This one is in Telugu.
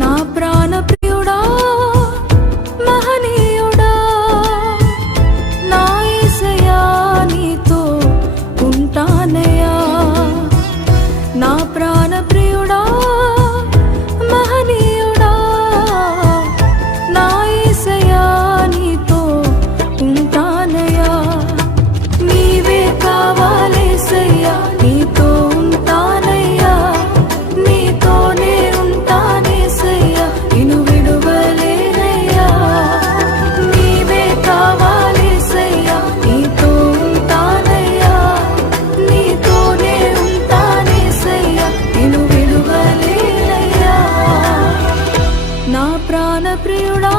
నా ప్రాణ ప్రియుడా మహనీయుడా నా యేసయ్యా నీతో ఉంటానయ్యా నా ప్రాణ ప్రియుడా మహనీయుడా నా యేసయ్యా నీతో ఉంటానయ్యా నీవే కావాలేసయ్యా నీతో ఉంటానయ్యా నీతోనే ఉంటానేసయ్యా నిన్ను విడువలేనయ్యా నీవే కావాలేసయ్యా నీతో ఉంటానయ్యా నీతోనే ఉంటానేసయ్యా నిన్ను విడువలేనయ్యా నా ప్రాణ ప్రియుడా